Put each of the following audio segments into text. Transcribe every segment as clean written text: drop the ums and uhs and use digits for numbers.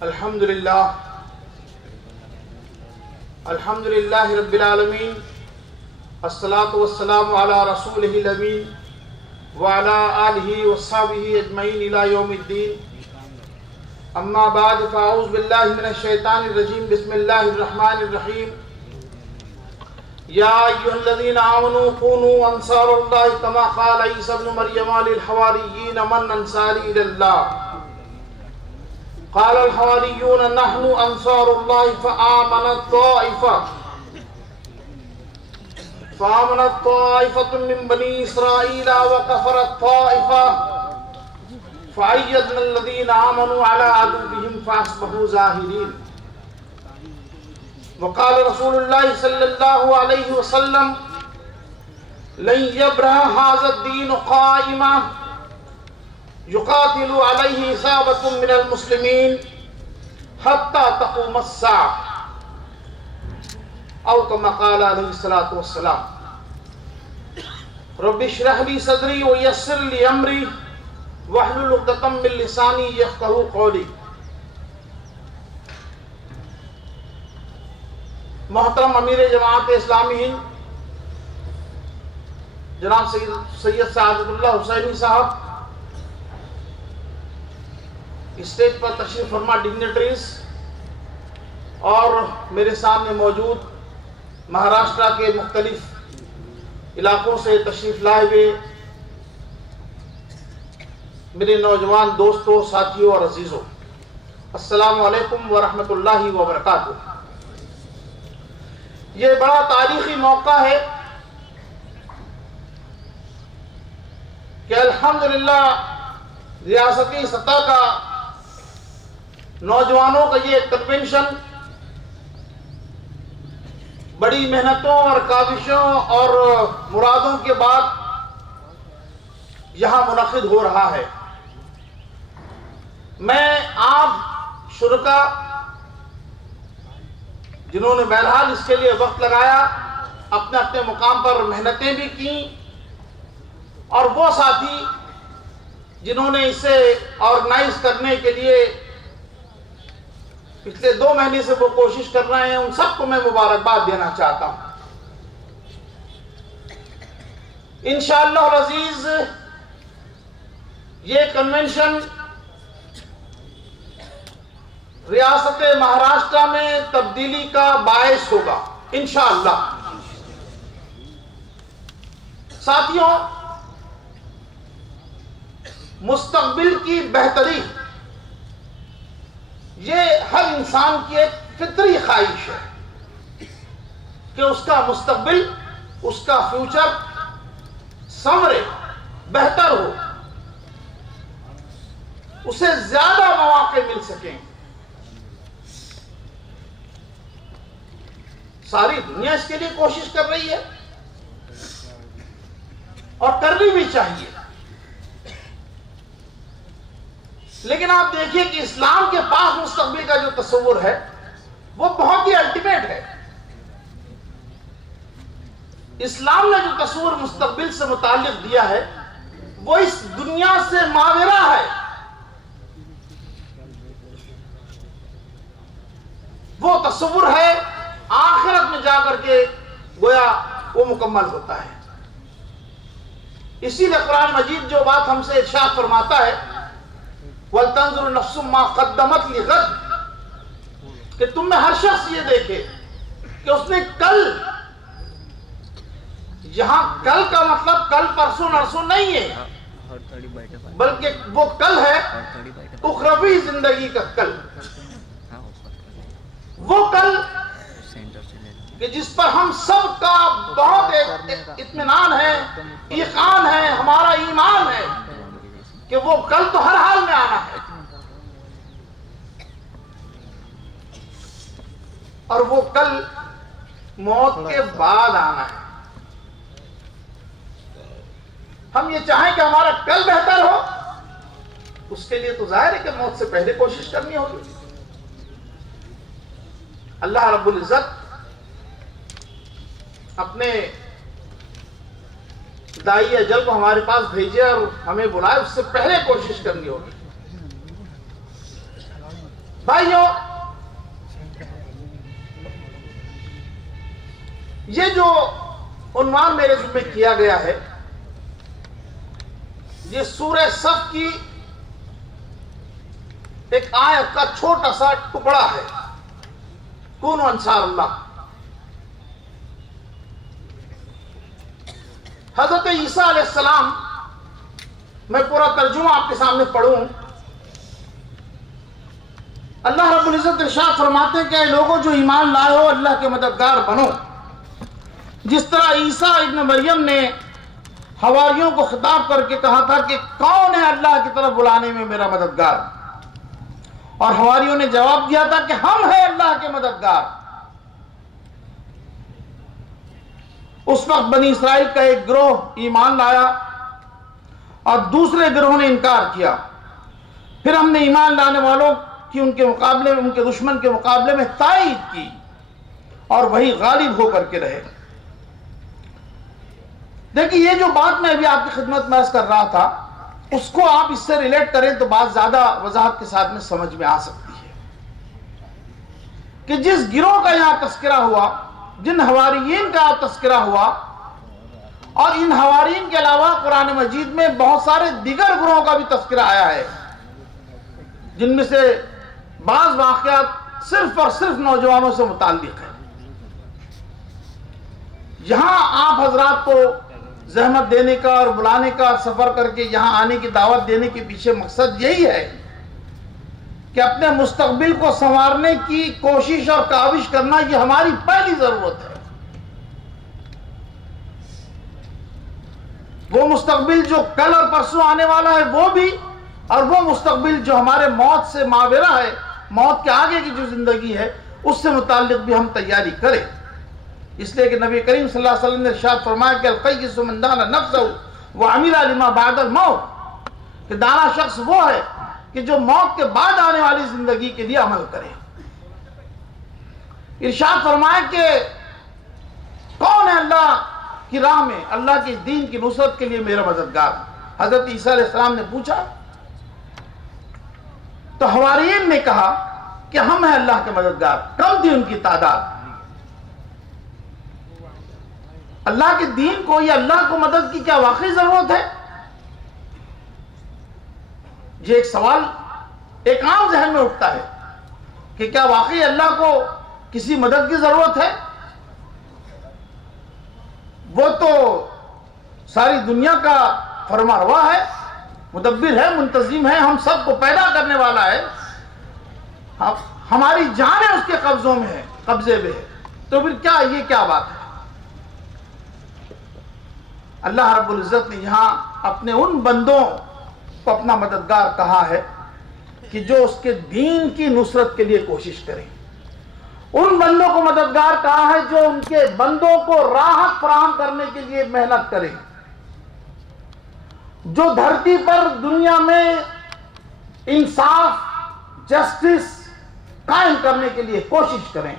الحمد للہ رب العالمین، الصلاة والسلام علی رسولہ الامین وعلی آلہ وصحبہ اجمعین الی یوم الدین۔ اما بعد فاعوذ باللہ من الشیطان الرجیم، بسم اللہ الرحمن الرحیم۔ یا ایھا الذین آمنوا کونوا انصار اللہ کما قال عیسی ابن مریم للحواریین من انصاری الی اللہ، قال الحواریون نحن انصار اللہ فآمنت طائفة من بنی اسرائیل وکفرت طائفة فأیدنا الذین آمنوا علی عدوهم فاصبحوا ظاہرین۔ وقال رسول اللہ صلی اللہ علیہ وسلم لن یبرح ھذا الدین قائما یقاتل علیہ عصابة من المسلمین حتی تقوم الساعة، او کما قال علیہ الصلاۃ والسلام۔ رب اشرح لی صدری ویسر لی امری واحلل عقدۃ من لسانی یفقہوا قولی۔ محترم امیر جماعت اسلامی ہند جناب سید سعادت اللہ حسینی صاحب، اسٹیج پر تشریف فرما ڈگنیٹریز، اور میرے سامنے موجود مہاراشٹرا کے مختلف علاقوں سے تشریف لائے ہوئے میرے نوجوان دوستوں، ساتھیوں اور عزیزوں، السلام علیکم ورحمۃ اللہ وبرکاتہ۔ یہ بڑا تاریخی موقع ہے کہ الحمدللہ ریاستی سطح کا نوجوانوں کا یہ کنونشن بڑی محنتوں اور کاوشوں اور مرادوں کے بعد یہاں منعقد ہو رہا ہے۔ میں آپ شرکا جنہوں نے بہرحال اس کے لیے وقت لگایا، اپنے اپنے مقام پر محنتیں بھی کیں، اور وہ ساتھی جنہوں نے اسے آرگنائز کرنے کے لیے پچھلے 2 مہینے سے وہ کوشش کر رہے ہیں، ان سب کو میں مبارکباد دینا چاہتا ہوں۔ انشاءاللہ العزیز یہ کنونشن ریاست مہاراشٹرا میں تبدیلی کا باعث ہوگا انشاءاللہ۔ ساتھیوں، مستقبل کی بہتری یہ ہر انسان کی ایک فطری خواہش ہے کہ اس کا مستقبل، اس کا فیوچر سنورے، بہتر ہو، اسے زیادہ مواقع مل سکیں۔ ساری دنیا اس کے لیے کوشش کر رہی ہے اور کرنی بھی چاہیے، لیکن آپ دیکھیے کہ اسلام کے پاس مستقبل کا جو تصور ہے وہ بہت ہی الٹیمیٹ ہے۔ اسلام نے جو تصور مستقبل سے متعلق دیا ہے وہ اس دنیا سے ماوراء ہے۔ وہ تصور ہے آخرت میں جا کر کے گویا وہ مکمل ہوتا ہے۔ اسی لیے قرآن مجید جو بات ہم سے ارشاد فرماتا ہے وَلْتَنْظُرْ نَفْسٌ مَا قَدَّمَتْ لِغَدٍ، کہ تم میں ہر شخص یہ دیکھے کہ اس نے کل، یہاں کل کا مطلب کل پرسوں نرسوں نہیں ہے، بلکہ وہ کل ہے اخروی زندگی کا کل، وہ کل کہ جس پر ہم سب کا بہت اطمینان ہے، یقین ہے، ہمارا ایمان ہے کہ وہ کل تو ہر حال میں آنا ہے، اور وہ کل موت کے بعد آنا ہے۔ ہم یہ چاہیں کہ ہمارا کل بہتر ہو، اس کے لیے تو ظاہر ہے کہ موت سے پہلے کوشش کرنی ہوگی۔ اللہ رب العزت اپنے دائی اجل کو ہمارے پاس بھیجے اور ہمیں بلائے، اس سے پہلے کوشش کرنی ہوگی۔ بھائیوں، یہ جو عنوان میرے ذمہ کیا گیا ہے، یہ سورہ صف کی ایک آیت کا چھوٹا سا ٹکڑا ہے، کونوا انصار اللہ۔ حضرت عیسیٰ علیہ السلام، میں پورا ترجمہ آپ کے سامنے پڑھوں۔ اللہ رب العزت ارشاد فرماتے ہیں کہ اے لوگوں جو ایمان لائے ہو، اللہ کے مددگار بنو، جس طرح عیسیٰ ابن مریم نے حواریوں کو خطاب کر کے کہا تھا کہ کون ہے اللہ کی طرف بلانے میں میرا مددگار، اور حواریوں نے جواب دیا تھا کہ ہم ہیں اللہ کے مددگار۔ اس وقت بنی اسرائیل کا ایک گروہ ایمان لایا اور دوسرے گروہ نے انکار کیا۔ پھر ہم نے ایمان لانے والوں کی ان کے مقابلے میں، ان کے دشمن کے مقابلے میں تائید کی، اور وہی غالب ہو کر کے رہے۔ دیکھیں، یہ جو بات میں ابھی آپ کی خدمت میں عرض کر رہا تھا، اس کو آپ اس سے ریلیٹ کریں تو بات زیادہ وضاحت کے ساتھ میں سمجھ میں آ سکتی ہے کہ جس گروہ کا یہاں تذکرہ ہوا، جن حواریین کا تذکرہ ہوا، اور ان حواریین کے علاوہ قرآن مجید میں بہت سارے دیگر گروہوں کا بھی تذکرہ آیا ہے، جن میں سے بعض واقعات صرف اور صرف نوجوانوں سے متعلق ہیں۔ یہاں آپ حضرات کو زحمت دینے کا اور بلانے کا، سفر کر کے یہاں آنے کی دعوت دینے کے پیچھے مقصد یہی ہے کہ اپنے مستقبل کو سنوارنے کی کوشش اور کاوش کرنا، یہ ہماری پہلی ضرورت ہے۔ وہ مستقبل جو کل اور پرسوں آنے والا ہے وہ بھی، اور وہ مستقبل جو ہمارے موت سے ماوراء ہے، موت کے آگے کی جو زندگی ہے، اس سے متعلق بھی ہم تیاری کریں۔ اس لیے کہ نبی کریم صلی اللہ علیہ وسلم نے ارشاد فرمایا کہ القیس من دان نفسہ وعمل لما بعد الموت، کہ دانا شخص وہ ہے کہ جو موت کے بعد آنے والی زندگی کے لیے عمل کرے۔ ارشاد فرمایا کہ کون ہے اللہ کی راہ میں، اللہ کے دین کی نصرت کے لیے میرا مددگار؟ حضرت عیسیٰ علیہ السلام نے پوچھا تو حواریین نے کہا کہ ہم ہیں اللہ کے مددگار۔ کم تھی ان کی تعداد؟ اللہ کے دین کو یا اللہ کو مدد کی کیا واقعی ضرورت ہے؟ یہ ایک سوال ایک عام ذہن میں اٹھتا ہے کہ کیا واقعی اللہ کو کسی مدد کی ضرورت ہے؟ وہ تو ساری دنیا کا فرمانروا ہے، مدبر ہے، منتظم ہے، ہم سب کو پیدا کرنے والا ہے، ہماری جانیں اس کے قبضوں میں ہے، قبضے میں ہے، تو پھر کیا یہ کیا بات ہے؟ اللہ رب العزت نے یہاں اپنے ان بندوں کو اپنا مددگار کہا ہے کہ جو اس کے دین کی نصرت کے لیے کوشش کریں۔ ان بندوں کو مددگار کہا ہے جو ان کے بندوں کو راحت فراہم کرنے کے لیے محنت کریں، جو دھرتی پر دنیا میں انصاف، جسٹس قائم کرنے کے لیے کوشش کریں۔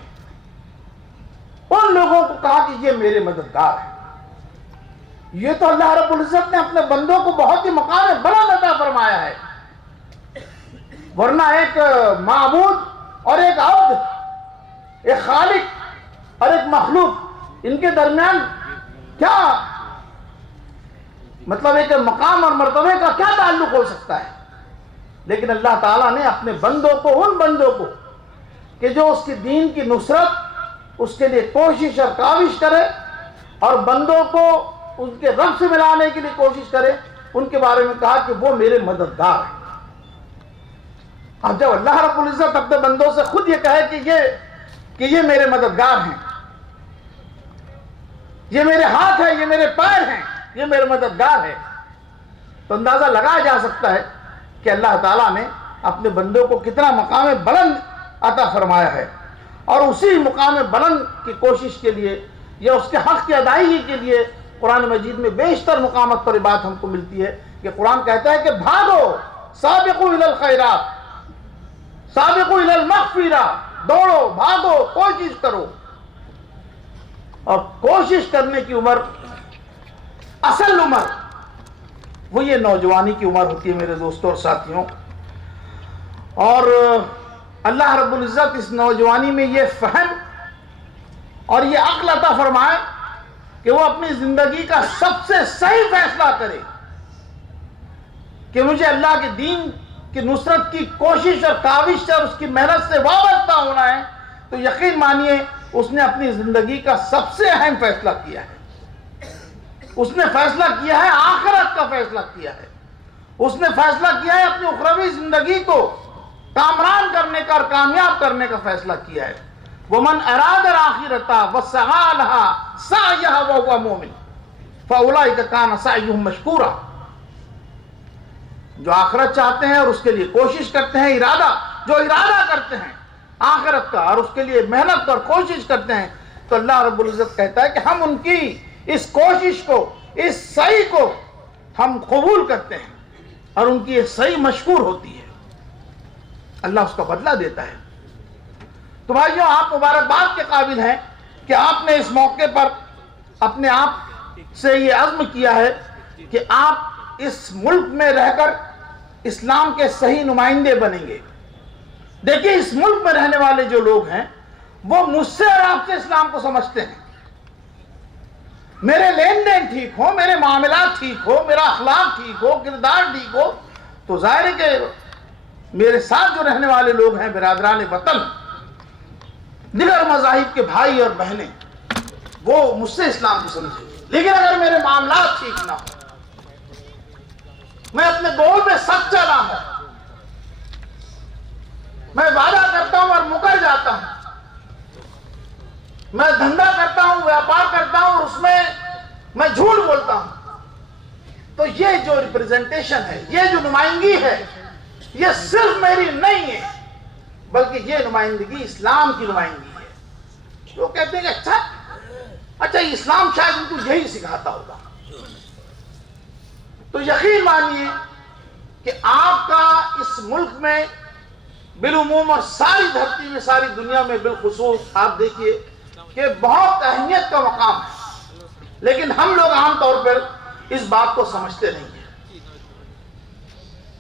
ان لوگوں کو کہا کہ یہ میرے مددگار ہیں۔ یہ تو اللہ رب العزت نے اپنے بندوں کو بہت ہی مقام بلند عطا فرمایا ہے، ورنہ ایک معبود اور ایک عبد، ایک خالق اور ایک مخلوق، ان کے درمیان کیا مطلب ایک مقام اور مرتبے کا کیا تعلق ہو سکتا ہے؟ لیکن اللہ تعالیٰ نے اپنے بندوں کو، ان بندوں کو کہ جو اس کے دین کی نصرت، اس کے لیے کوشش اور کاوش کرے اور بندوں کو ان کے رب سے ملانے کے لیے کوشش کرے، ان کے بارے میں کہا کہ وہ میرے مددگار ہیں۔ اب جب اللہ رب العزت اپنے بندوں سے خود یہ کہے کہ یہ میرے مددگار ہیں، یہ میرے ہاتھ ہیں، یہ میرے پیر ہیں، یہ میرے مددگار ہے، تو اندازہ لگایا جا سکتا ہے کہ اللہ تعالیٰ نے اپنے بندوں کو کتنا مقام بلند عطا فرمایا ہے۔ اور اسی مقام بلند کی کوشش کے لیے یا اس کے حق کی ادائیگی کے لیے قرآن مجید میں بیشتر مقامات پر یہ بات ہم کو ملتی ہے کہ قرآن کہتا ہے کہ بھاگو، سابقوا الی الخیرات، سابقوا الی المغفرہ، دوڑو، بھاگو، کوشش کرو۔ اور کوشش کرنے کی عمر، اصل عمر، وہ یہ نوجوانی کی عمر ہوتی ہے میرے دوستوں اور ساتھیوں۔ اور اللہ رب العزت اس نوجوانی میں یہ فہم اور یہ عقل عطا فرمائے کہ وہ اپنی زندگی کا سب سے صحیح فیصلہ کرے کہ مجھے اللہ کے دین کی نصرت کی کوشش اور کاوش اور اس کی محنت سے وابستہ ہونا ہے، تو یقین مانیے اس نے اپنی زندگی کا سب سے اہم فیصلہ کیا ہے۔ اس نے فیصلہ کیا ہے آخرت کا فیصلہ کیا ہے، اس نے فیصلہ کیا ہے اپنی اخروی زندگی کو کامران کرنے کا اور کامیاب کرنے کا فیصلہ کیا ہے۔ وَمَنْ أَرَادَ الْآخِرَةَ وَسَعَىٰ لَهَا سَعْيَهَا وَهُوَ مُؤْمِنٌ فَأُولَٰئِكَ كَانَ سَعْيُهُمْ مَشْكُورًا۔ جو آخرت چاہتے ہیں اور اس کے لیے کوشش کرتے ہیں، جو ارادہ کرتے ہیں آخرت کا اور اس کے لیے محنت اور کوشش کرتے ہیں، تو اللہ رب العزت کہتا ہے کہ ہم ان کی اس کوشش کو، اس سعی کو ہم قبول کرتے ہیں اور ان کی یہ سعی مشکور ہوتی ہے، اللہ اس کا بدلہ دیتا ہے۔ تو بھائیوں، آپ مبارکباد کے قابل ہیں کہ آپ نے اس موقع پر اپنے آپ سے یہ عزم کیا ہے کہ آپ اس ملک میں رہ کر اسلام کے صحیح نمائندے بنیں گے۔ دیکھیے، اس ملک میں رہنے والے جو لوگ ہیں وہ مجھ سے اور آپ سے اسلام کو سمجھتے ہیں۔ میرے لین دین ٹھیک ہو، میرے معاملات ٹھیک ہو، میرا اخلاق ٹھیک ہو، کردار ٹھیک ہو، تو ظاہر ہے کہ میرے ساتھ جو رہنے والے لوگ ہیں، برادران وطن، دیگر مذاہب کے بھائی اور بہنیں، وہ مجھ سے اسلام کو سمجھیں گے۔ لیکن اگر میرے معاملات ٹھیک نہ ہو، میں اپنے بول میں سچا نہ ہوں، میں وعدہ کرتا ہوں اور مکر جاتا ہوں، میں دھندا کرتا ہوں، ویاپار کرتا ہوں اور اس میں میں جھوٹ بولتا ہوں، تو یہ جو ریپریزنٹیشن ہے، یہ جو نمائندگی ہے، یہ صرف میری نہیں ہے، بلکہ یہ نمائندگی اسلام کی نمائندگی ہے۔ وہ کہتے ہیں کہ اچھا اسلام شاید ان کو یہی سکھاتا ہوگا۔ تو یقین مانیے کہ آپ کا اس ملک میں بالعموم اور ساری دھرتی میں، ساری دنیا میں بالخصوص آپ دیکھیے کہ بہت اہمیت کا مقام ہے، لیکن ہم لوگ عام طور پر اس بات کو سمجھتے نہیں ہیں۔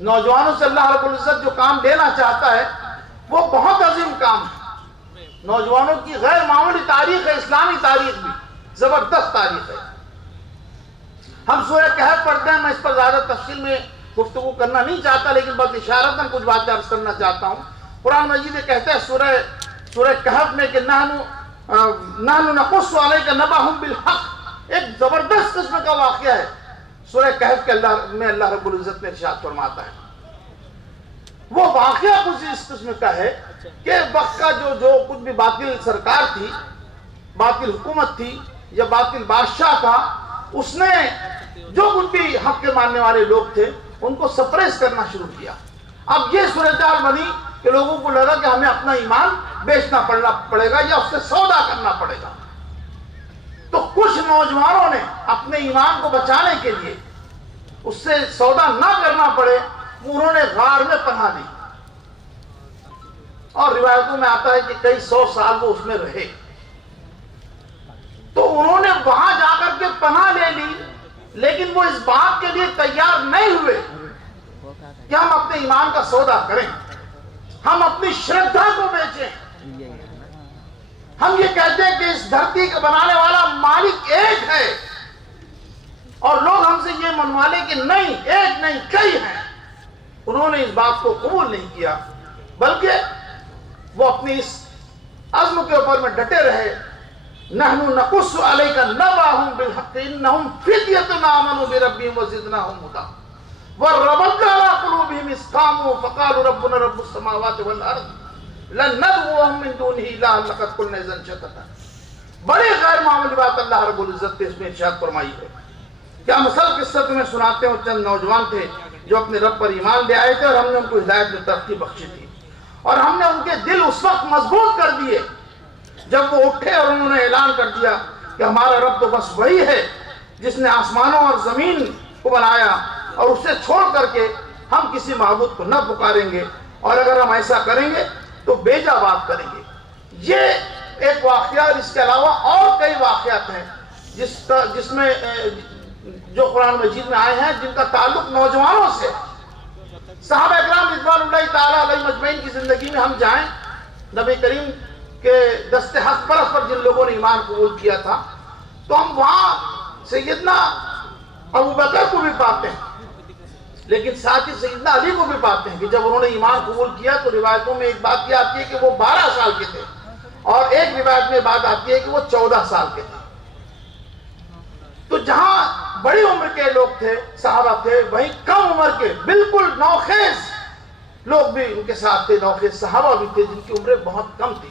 نوجوانوں سے اللہ رب العزت جو کام دینا چاہتا ہے وہ بہت عظیم کام ہے۔ نوجوانوں کی غیر معمولی تاریخ ہے، اسلامی تاریخ بھی زبردست تاریخ ہے۔ ہم سورہ کہف پڑھتے ہیں، میں اس پر زیادہ تفصیل میں گفتگو کرنا نہیں چاہتا، لیکن بس اشارتاً کچھ باتیں عرض کرنا چاہتا ہوں۔ قرآن مجید یہ کہتا ہے سورہ کہف میں کہ نحن نقص علیک نبأہم بالحق، ایک زبردست قسم کا واقعہ ہے سورہ کہف کے اللہ رب العزت نے ارشاد فرماتا ہے۔ وہ واقعہ کچھ اس قسم کا ہے کہ وقت کا جو کچھ بھی باطل سرکار تھی، باطل حکومت تھی یا باطل بادشاہ تھا، اس نے جو کچھ بھی حق کے ماننے والے لوگ تھے ان کو سپریس کرنا شروع کیا۔ اب یہ صورتحال بنی کہ لوگوں کو لگا کہ ہمیں اپنا ایمان بیچنا پڑے گا یا اس سے سودا کرنا پڑے گا۔ تو کچھ نوجوانوں نے اپنے ایمان کو بچانے کے لیے، اس سے سودا نہ کرنا پڑے، انہوں نے غار میں پناہ لی، اور روایتوں میں آتا ہے کہ کئی 100 سال وہ اس میں رہے۔ تو انہوں نے وہاں جا کر کے پناہ لے لی، لیکن وہ اس بات کے لیے تیار نہیں ہوئے کہ ہم اپنے ایمان کا سودا کریں، ہم اپنی شردھا کو بیچیں۔ ہم یہ کہتے ہیں کہ اس دھرتی کا بنانے والا مالک ایک ہے، اور لوگ ہم سے یہ منوا لیں کہ نہیں، ایک نہیں کئی ہیں۔ انہوں نے اس بات کو قبول نہیں کیا، بلکہ وہ اپنی اس عزم کے اوپر میں ڈٹے رہے۔ نحن نقص علیک نبأہم بالحق انہم فتیۃ آمنوا بربہم وزدناہم ھدی وربطنا علی قلوبہم اذ قاموا فقالوا ربنا رب السماوات والارض لن ندعو من دونہ الہا لقد قلنا اذا شططا۔ بڑی غیر معمولی بات اللہ رب العزت نے اس میں ارشاد فرمائی ہے۔ کیا مثل قصہ تمہیں سناتے ہیں، چند نوجوان تھے جو اپنے رب پر ایمان لے آئے تھے اور ہم نے ان کو ہدایت میں ترقی بخشی تھی، اور ہم نے ان کے دل اس وقت مضبوط کر دیے جب وہ اٹھے اور انہوں نے اعلان کر دیا کہ ہمارا رب تو بس وہی ہے جس نے آسمانوں اور زمین کو بنایا، اور اسے چھوڑ کر کے ہم کسی معبود کو نہ پکاریں گے، اور اگر ہم ایسا کریں گے تو بیجا بات کریں گے۔ یہ ایک واقعہ، اور اس کے علاوہ اور کئی واقعات ہیں جس میں جو قرآن مجید میں آئے ہیں، جن کا تعلق نوجوانوں سے۔ صحابہ اکرام رضوان اللہ تعالیٰ علیہ مجمعین کی زندگی میں ہم جائیں، نبی کریم کے دست حق پرست پر جن لوگوں نے ایمان قبول کیا تھا، تو ہم وہاں سیدنا ابو بکر کو بھی پاتے ہیں، لیکن ساتھ ہی سیدنا علی کو بھی پاتے ہیں کہ جب انہوں نے ایمان قبول کیا تو روایتوں میں ایک بات یہ آتی ہے کہ وہ 12 سال کے تھے، اور ایک روایت میں بات آتی ہے کہ وہ 14 سال کے تھے۔ تو جہاں بڑی عمر کے لوگ تھے، صحابہ تھے، وہیں کم عمر کے بالکل نوخیز لوگ بھی ان کے ساتھ تھے، نوخیز صحابہ بھی تھے جن کی عمریں بہت کم تھی۔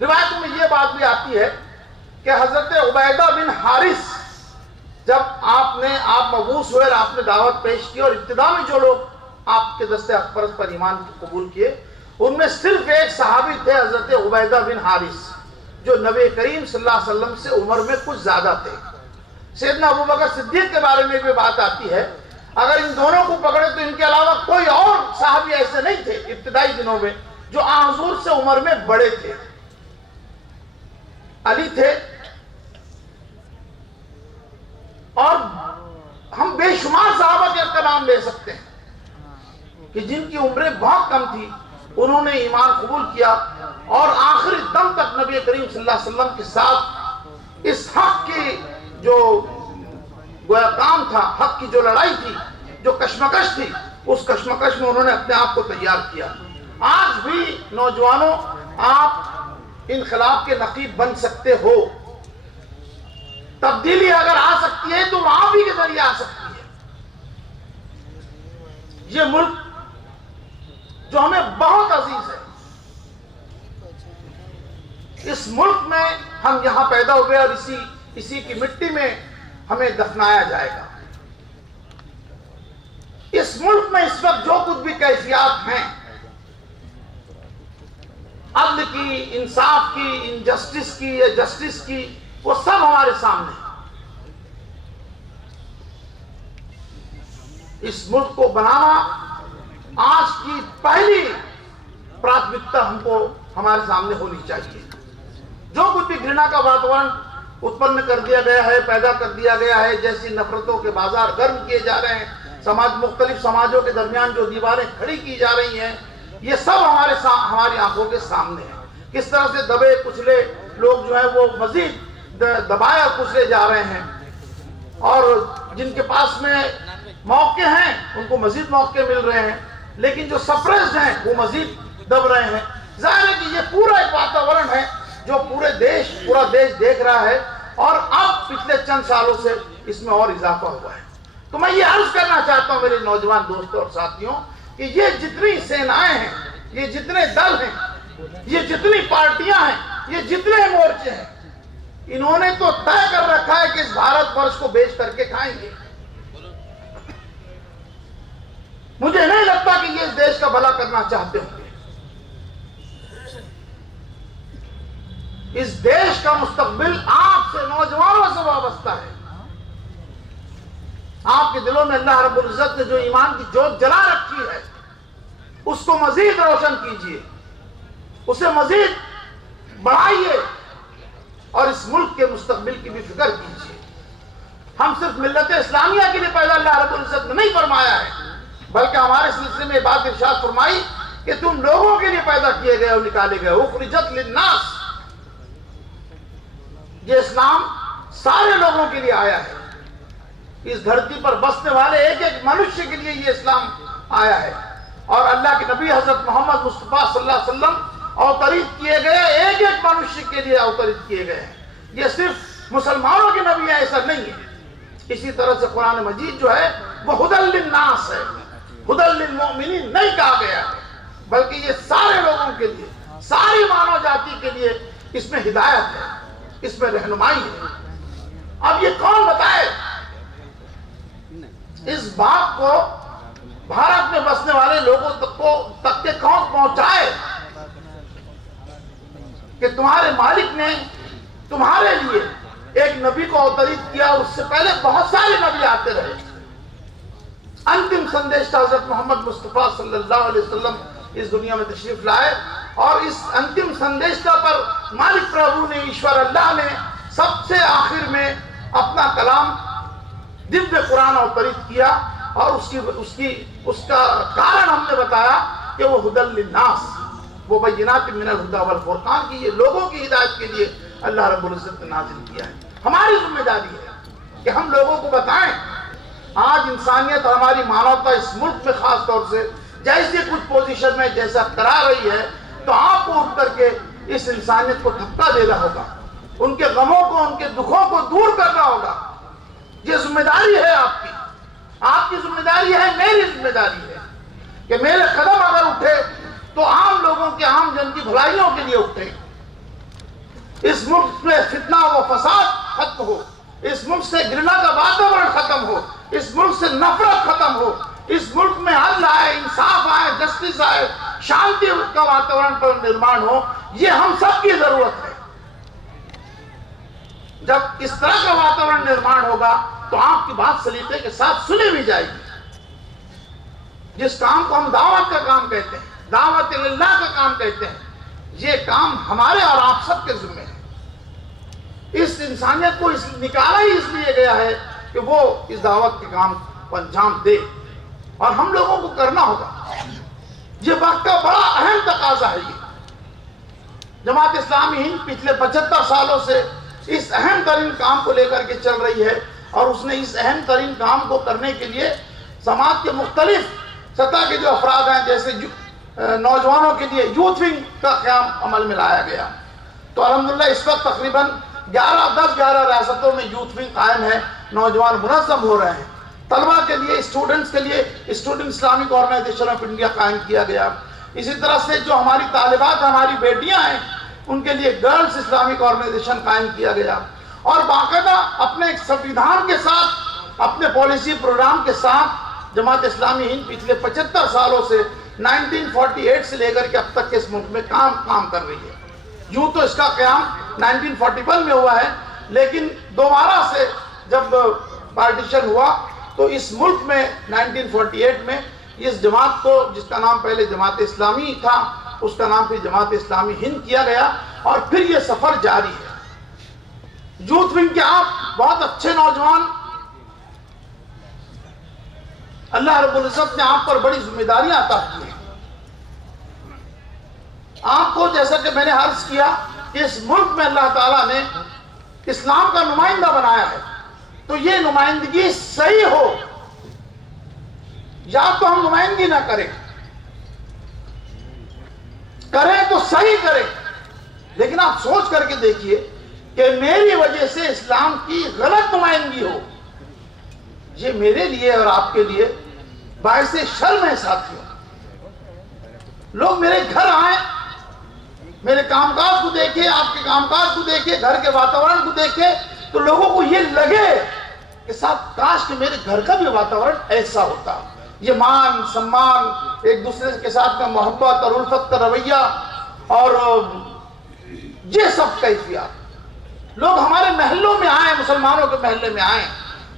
روایتوں میں یہ بات بھی آتی ہے کہ حضرت عبیدہ بن حارث جب آپ مبعوث ہوئے اور آپ نے دعوت پیش کی، اور ابتدا میں جو لوگ آپ کے دست حق پرست پر ایمان قبول کیے ان میں صرف ایک صحابی تھے، حضرت عبیدہ بن حارث، جو نبی کریم صلی اللہ علیہ وسلم سے عمر میں کچھ زیادہ تھے۔ سیدنا ابو بکر صدیق کے بارے میں بھی بات آتی ہے، اگر ان دونوں کو پکڑے تو ان کے علاوہ کوئی اور صحابی ایسے نہیں تھے ابتدائی دنوں میں جو حضور سے عمر میں بڑے تھے۔ علی تھے، اور ہم بے شمار صحابہ کے نام لے سکتے ہیں کہ جن کی عمریں بہت کم تھی، انہوں نے ایمان قبول کیا اور آخری دم تک نبی کریم صلی اللہ علیہ وسلم کے ساتھ اس حق کی جو گویا کام تھا، حق کی جو لڑائی تھی، جو کشمکش تھی، اس کشمکش میں انہوں نے اپنے آپ کو تیار کیا۔ آج بھی نوجوانوں آپ انقلاب کے نقیب بن سکتے ہو، تبدیلی اگر آ سکتی ہے تو آپ ہی کے ذریعے آ سکتی ہے۔ یہ ملک جو ہمیں بہت عزیز ہے، اس ملک میں ہم یہاں پیدا ہوئے اور اسی کی مٹی میں ہمیں دفنایا جائے گا۔ اس ملک میں اس وقت جو کچھ بھی کیفیات ہیں، عدل کی، انصاف کی، انجسٹس کی یا جسٹس کی، وہ سب ہمارے سامنے ہیں۔ اس ملک کو بنانا آج کی پہلی پراتھمکتا ہم کو ہمارے سامنے ہونی چاہیے۔ جو کچھ بھی گھرنا کا واتاورن اتپن کر دیا گیا ہے، پیدا کر دیا گیا ہے، جیسی نفرتوں کے بازار گرم کیے جا رہے ہیں، مختلف سماجوں کے درمیان جو دیواریں کھڑی کی جا رہی ہیں، یہ سب ہماری آنکھوں کے سامنے ہیں۔ کس طرح سے دبے کچلے لوگ جو ہیں وہ مزید دبائے اور کچلے جا رہے ہیں، اور جن کے پاس میں موقع ہیں ان کو مزید موقع مل رہے ہیں، لیکن جو سپریسڈ ہیں وہ مزید دب رہے ہیں۔ ظاہر ہے کہ یہ پورا ایک واتاورن ہے جو پورا دیش دیکھ رہا ہے، اور اب پچھلے چند سالوں سے اس میں اور اضافہ ہوا ہے۔ تو میں یہ عرض کرنا چاہتا ہوں میرے نوجوان دوستوں اور ساتھیوں کہ یہ جتنی سینائیں ہیں، یہ جتنے دل ہیں، یہ جتنی پارٹیاں ہیں، یہ جتنے مورچے ہیں، انہوں نے تو طے کر رکھا ہے کہ اس بھارت ورش کو بیچ کر کے کھائیں گے۔ مجھے نہیں لگتا کہ یہ اس دیش کا بھلا کرنا چاہتے ہوں گے۔ اس دیش کا مستقبل آپ سے، نوجوانوں سے وابستہ ہے۔ آپ کے دلوں میں اللہ رب العزت نے جو ایمان کی جوت جلا رکھی ہے، اس کو مزید روشن کیجئے، اسے مزید بڑھائیے، اور اس ملک کے مستقبل کی بھی فکر کیجئے۔ ہم صرف ملت اسلامیہ کے لیے پیدا اللہ رب العزت نے نہیں فرمایا ہے، بلکہ ہمارے سلسلے میں بات ارشاد فرمائی کہ تم لوگوں کے لیے پیدا کیے گئے اور نکالے گئے، اخرجت للناس۔ یہ اسلام سارے لوگوں کے لیے آیا ہے، اس دھرتی پر بسنے والے ایک ایک منشیہ کے لیے یہ اسلام آیا ہے، اور اللہ کے نبی حضرت محمد مصطفیٰ صلی اللہ علیہ وسلم اوتریت کیے گئے ایک ایک منشیہ کے لیے اوتریت کیے گئے ہیں۔ یہ صرف مسلمانوں کے نبی ہیں ایسا نہیں ہے۔ اسی طرح سے قرآن مجید جو ہے وہ ہدی للناس ہے، ہدی للمؤمنین نہیں کہا گیا ہے، بلکہ یہ سارے لوگوں کے لیے، ساری مانو جاتی کے لیے اس میں ہدایت ہے، اس میں رہنمائی ہے۔ اب یہ کون بتائے اس بات کو بھارت میں بسنے والے لوگوں تک کے کون پہنچائے کہ تمہارے مالک نے تمہارے لیے ایک نبی کو اوتریت کیا، اس سے پہلے بہت سارے نبی آتے رہے۔ انتم سندیش حضرت محمد مصطفیٰ صلی اللہ علیہ وسلم اس دنیا میں تشریف لائے، اور اس انتم سندیشتا پر مالک پربھو نے، ایشور اللہ نے سب سے آخر میں اپنا کلام دبیہ قرآن اوتریت کیا، اور اس کا کارن ہم نے بتایا کہ وہ ہدی للناس وہ بینات من الہدی والفرقان کی، یہ لوگوں کی ہدایت کے لیے اللہ رب العزت نے نازل کیا ہے۔ ہماری ذمہ داری ہے کہ ہم لوگوں کو بتائیں۔ آج انسانیت اور ہماری مانوتا اس ملک میں خاص طور سے جیسے کچھ پوزیشن میں جیسا کرا رہی ہے، تو آپ کو اٹھ کر کے اس انسانیت کو دھکا دینا ہوگا، ان کے غموں کو، ان کے دکھوں کو دور کرنا ہوگا۔ یہ ذمہ داری ہے آپ کی ذمہ داری ہے، میری ذمہ داری ہے کہ میرے قدم اگر اٹھے تو عام لوگوں کے، عام جن کی بھلائیوں کے لیے اٹھے۔ اس ملک میں فتنہ و فساد ختم ہو، اس ملک سے گھرنا کا واتاورن ختم ہو، اس ملک سے نفرت ختم ہو، اس ملک میں عدل آئے، انصاف آئے، جسٹس آئے، شانتی کا واتاورن پر نرمان ہو۔ یہ ہم سب کی ضرورت ہے۔ جب اس طرح کا واتاورن نرمان ہوگا تو آپ کی بات سلیقے کے ساتھ سنی بھی جائے گی۔ جس کام کو ہم دعوت کا کام کہتے ہیں، دعوت اللہ کا کام کہتے ہیں، یہ کام ہمارے اور آپ سب کے ذمہ ہے۔ اس انسانیت کو نکالا ہی اس لیے گیا ہے کہ وہ اس دعوت کے کام کو انجام دے، اور ہم لوگوں کو کرنا ہوگا۔ یہ وقت کا بڑا اہم تقاضا ہے۔ یہ جماعت اسلامی ہند پچھلے 75 سالوں سے اس اہم ترین کام کو لے کر کے چل رہی ہے، اور اس نے اس اہم ترین کام کو کرنے کے لیے سماج کے مختلف سطح کے جو افراد ہیں، جیسے نوجوانوں کے لیے یوتھ ونگ کا قیام عمل میں لایا گیا۔ تو الحمدللہ اس وقت تقریباً 11 ریاستوں میں یوتھ ونگ قائم ہے، نوجوان منظم ہو رہے ہیں۔ طلبہ کے لیے، اسٹوڈنٹس کے لیے Student Islamic Organisation of India قائم کیا گیا۔ اسی طرح سے جو ہماری طالبات، ہماری بیٹیاں ہیں، ان کے لیے گرلز اسلامک آرگنائزیشن قائم کیا گیا، اور باقاعدہ اپنے ایک سنویدھان کے ساتھ، اپنے پالیسی پروگرام کے ساتھ جماعت اسلامی ہند پچھلے 75 سالوں سے 1948 سے لے کر کے اب تک کے اس ملک میں کام کر رہی ہے۔ یوں تو اس کا قیام 1941 میں ہوا ہے، لیکن دوبارہ سے جب پارٹیشن ہوا تو اس ملک میں 1948 میں اس جماعت کو، جس کا نام پہلے جماعت اسلامی تھا، اس کا نام پھر جماعت اسلامی ہند کیا گیا، اور پھر یہ سفر جاری ہے۔ یوتھ ونگ کے آپ بہت اچھے نوجوان، اللہ رب العزت نے آپ پر بڑی ذمہ داریاں عطا کی ہیں۔ آپ کو، جیسا کہ میں نے عرض کیا، کہ اس ملک میں اللہ تعالیٰ نے اسلام کا نمائندہ بنایا ہے، تو یہ نمائندگی صحیح ہو، یا تو ہم نمائندگی نہ کریں تو صحیح کریں، لیکن آپ سوچ کر کے دیکھیے کہ میری وجہ سے اسلام کی غلط نمائندگی ہو، یہ میرے لیے اور آپ کے لیے باعث شرم ہے۔ ساتھیوں، لوگ میرے گھر آئیں، میرے کام کاج کو دیکھیں، آپ کے کام کاج کو دیکھیں، گھر کے واتاورن کو دیکھیں، تو لوگوں کو یہ لگے کہ صاحب کاش کہ میرے گھر کا بھی واتاورن ایسا ہوتا۔ یہ مان سمان، ایک دوسرے کے ساتھ میں محبت اور الفت کا رویہ، اور یہ سب کیفیات، لوگ ہمارے محلوں میں آئیں، مسلمانوں کے محلے میں آئیں،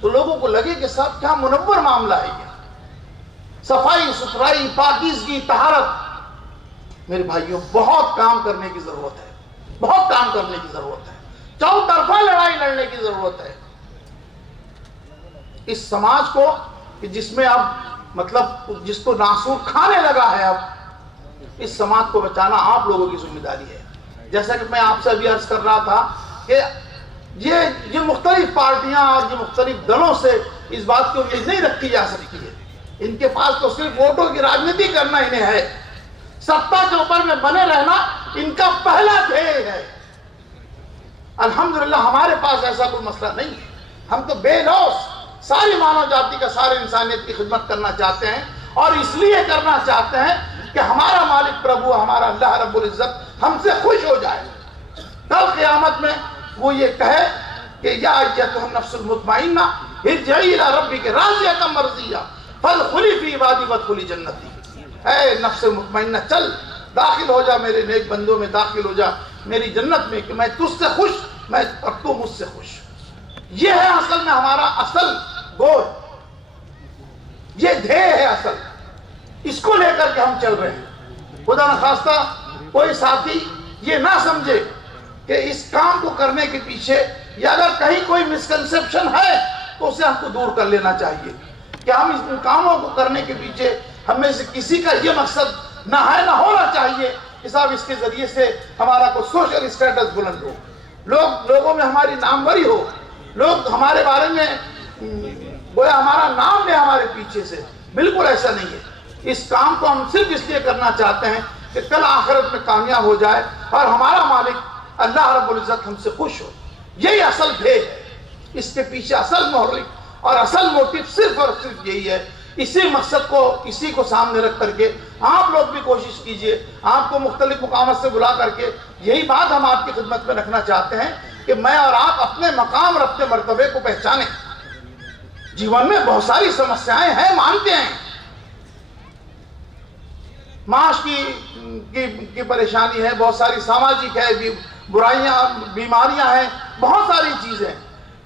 تو لوگوں کو لگے کہ صاحب کیا منور معاملہ ہے یہ، صفائی ستھرائی، پاکیزگی، طہارت۔ میرے بھائیوں، بہت کام کرنے کی ضرورت ہے، بہت کام کرنے کی ضرورت ہے، چاروں طرفہ لڑائی لڑنے کی ضرورت ہے۔ اس سماج کو، کہ جس میں اب مطلب جس کو ناسور کھانے لگا ہے، اب اس سماج کو بچانا آپ لوگوں کی ذمہ داری ہے۔ جیسا کہ میں آپ سے ابھی عرض کر رہا تھا کہ یہ مختلف پارٹیاں اور یہ مختلف دلوں سے اس بات کی امید نہیں رکھی جا سکتی ہے۔ ان کے پاس تو صرف ووٹوں کی راجنیتی کرنا انہیں ہے، ستا کے اوپر میں بنے رہنا ان کا پہلا دھیے ہے۔ الحمدللہ ہمارے پاس ایسا کوئی مسئلہ نہیں ہے، ہم تو بے لوث ساری مانو جاتی کا، سارے انسانیت کی خدمت کرنا چاہتے ہیں، اور اس لیے کرنا چاہتے ہیں کہ ہمارا مالک پربھو، ہمارا اللہ رب العزت ہم سے خوش ہو جائے۔ کل قیامت میں وہ یہ کہے کہ یا ایتھا النفس المطمئنہ ارجعی الی ربک راضیۃ مرضیہ فادخلی فی عبادی وادخلی جنتی۔ اے نفس مطمئنہ، چل داخل ہو جا میرے نیک بندوں میں، داخل ہو جا میری جنت میں، کہ میں تجھ سے خوش، اور تو مجھ سے خوش۔ یہ ہے اصل میں ہمارا اصل گول، یہ دھیے ہے اصل، اس کو لے کر کے ہم چل رہے ہیں۔ خدا نخواستہ کوئی ساتھی یہ نہ سمجھے کہ اس کام کو کرنے کے پیچھے، یا اگر کہیں کوئی مسکنسیپشن ہے تو اسے ہم کو دور کر لینا چاہیے، کہ ہم ان کاموں کو کرنے کے پیچھے ہم میں سے کسی کا یہ مقصد نہ ہے، نہ ہونا چاہیے کہ صاحب اس کے ذریعے سے ہمارا کوئی سوشل اسٹیٹس بلند ہو، لوگوں میں ہماری ناموری ہو، لوگ ہمارے بارے میں گویا ہمارا نام لے ہمارے پیچھے سے۔ بالکل ایسا نہیں ہے۔ اس کام کو ہم صرف اس لیے کرنا چاہتے ہیں کہ کل آخرت میں کامیاب ہو جائے اور ہمارا مالک اللہ رب العزت ہم سے خوش ہو۔ یہی اصل بھیج ہے، اس کے پیچھے اصل محرک اور اصل موٹیو صرف اور صرف یہی ہے۔ اسی مقصد کو، اسی کو سامنے رکھ کر کے آپ لوگ بھی کوشش کیجئے، آپ کو مختلف مقامات سے بلا کر کے یہی بات ہم آپ کی خدمت میں رکھنا چاہتے ہیں کہ میں اور آپ اپنے مقام اور اپنے مرتبے کو پہچانیں۔ جیون میں بہت ساری سمسیایں ہیں، مانتے ہیں، معاش کی پریشانی ہے، بہت ساری سماجک ہے، برائیاں، بیماریاں ہیں، بہت ساری چیزیں ہیں،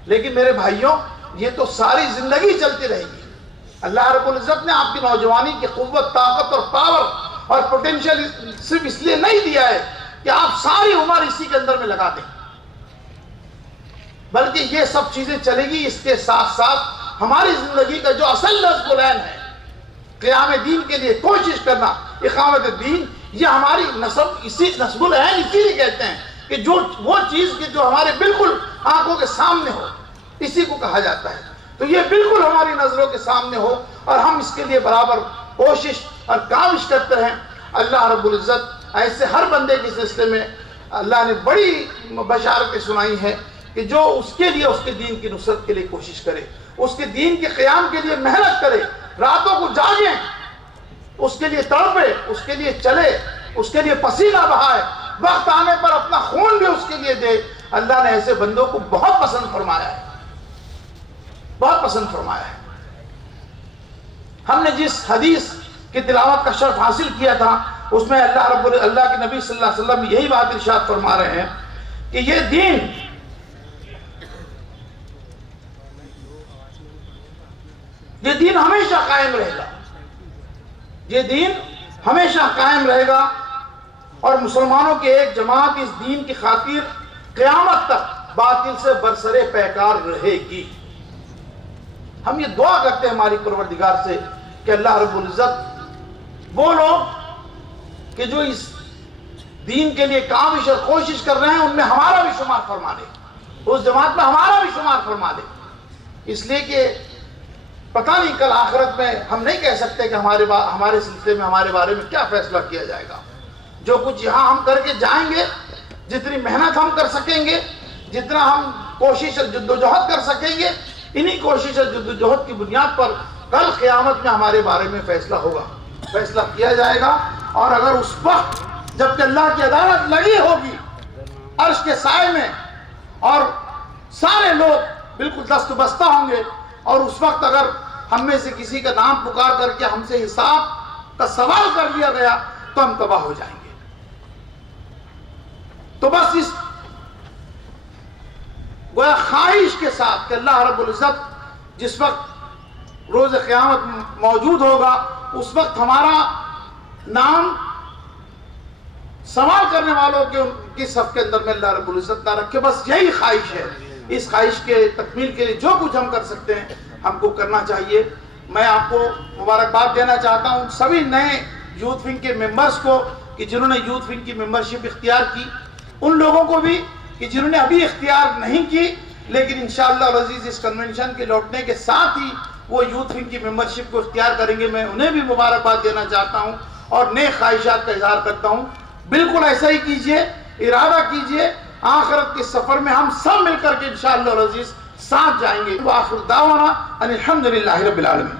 لیکن میرے بھائیوں یہ تو ساری زندگی چلتی رہے گی۔ اللہ رب العزت نے آپ کی نوجوانی کی قوت، طاقت اور پاور اور پوٹینشیل صرف اس لیے نہیں دیا ہے کہ آپ ساری عمر اسی کے اندر میں لگا دیں، بلکہ یہ سب چیزیں چلے گی۔ اس کے ساتھ ساتھ ہماری زندگی کا جو اصل نصب العین ہے، قیام دین کے لیے کوشش کرنا، اقامت دین، یہ ہماری نصب العین اسی لیے کہتے ہیں کہ وہ چیز جو ہمارے بالکل آنکھوں کے سامنے ہو، اسی کو کہا جاتا ہے۔ تو یہ بالکل ہماری نظروں کے سامنے ہو اور ہم اس کے لیے برابر کوشش اور کاوش کرتے ہیں۔ اللہ رب العزت ایسے ہر بندے کے سلسلے میں اللہ نے بڑی بشارتیں سنائی ہیں کہ جو اس کے لیے، اس کے دین کی نصرت کے لیے کوشش کرے، اس کے دین کے قیام کے لیے محنت کرے، راتوں کو جاگیں، اس کے لیے تڑپے، اس کے لیے چلے، اس کے لیے پسینہ بہائے، وقت آنے پر اپنا خون بھی اس کے لیے دے۔ اللہ نے ایسے بندوں کو بہت پسند فرمایا ہے، بہت پسند فرمایا ہے۔ ہم نے جس حدیث کی تلاوت کا شرف حاصل کیا تھا اس میں اللہ کے نبی صلی اللہ علیہ وسلم یہی بات ارشاد فرما رہے ہیں کہ یہ دین ہمیشہ قائم رہے گا، یہ دین ہمیشہ قائم رہے گا، اور مسلمانوں کی ایک جماعت اس دین کی خاطر قیامت تک باطل سے برسرے پیکار رہے گی۔ ہم یہ دعا کرتے ہیں ہماری پروردگار سے کہ اللہ رب العزت وہ لوگ کہ جو اس دین کے لیے کاوش اور کوشش کر رہے ہیں ان میں ہمارا بھی شمار فرما دے، اس جماعت میں ہمارا بھی شمار فرما دے، اس لیے کہ پتہ نہیں کل آخرت میں ہم نہیں کہہ سکتے کہ ہمارے سلسلے میں ہمارے بارے میں کیا فیصلہ کیا جائے گا۔ جو کچھ یہاں ہم کر کے جائیں گے، جتنی محنت ہم کر سکیں گے، جتنا ہم کوشش اور جد و جہد کر سکیں گے، انہی کوشش اور جد و جہد کی بنیاد پر کل قیامت میں ہمارے بارے میں فیصلہ ہوگا، فیصلہ کیا جائے گا۔ اور اگر اس وقت جب کہ اللہ کی عدالت لگی ہوگی عرش کے سائے میں اور سارے لوگ بالکل دست بستہ ہوں گے، اور اس وقت اگر ہم میں سے کسی کا نام پکار کر کے ہم سے حساب کا سوال کر دیا گیا تو ہم تباہ ہو جائیں گے۔ تو بس اس گویا خواہش کے ساتھ کہ اللہ رب العزت جس وقت روز قیامت موجود ہوگا اس وقت ہمارا نام سوال کرنے والوں کی صف کے اندر میں اللہ رب العزت نہ رکھے، بس یہی خواہش ہے۔ اس خواہش کے تکمیل کے لیے جو کچھ ہم کر سکتے ہیں ہم کو کرنا چاہیے۔ میں آپ کو مبارکباد دینا چاہتا ہوں سبھی نئے یوتھ ونگ کے ممبرز کو کہ جنہوں نے یوتھ ونگ کی ممبرشپ اختیار کی، ان لوگوں کو بھی کہ جنہوں نے ابھی اختیار نہیں کی لیکن انشاءاللہ العزیز اس کنونشن کے لوٹنے کے ساتھ ہی وہ یوتھ ونگ کی ممبرشپ کو اختیار کریں گے، میں انہیں بھی مبارکباد دینا چاہتا ہوں اور نئے خواہشات کا اظہار کرتا ہوں۔ بالکل ایسا ہی کیجئے، ارادہ کیجئے، آخرت کے سفر میں ہم سب مل کر کے انشاءاللہ العزیز ساتھ جائیں گے۔ وآخر دعوانا ان الحمدللہ رب العالمین۔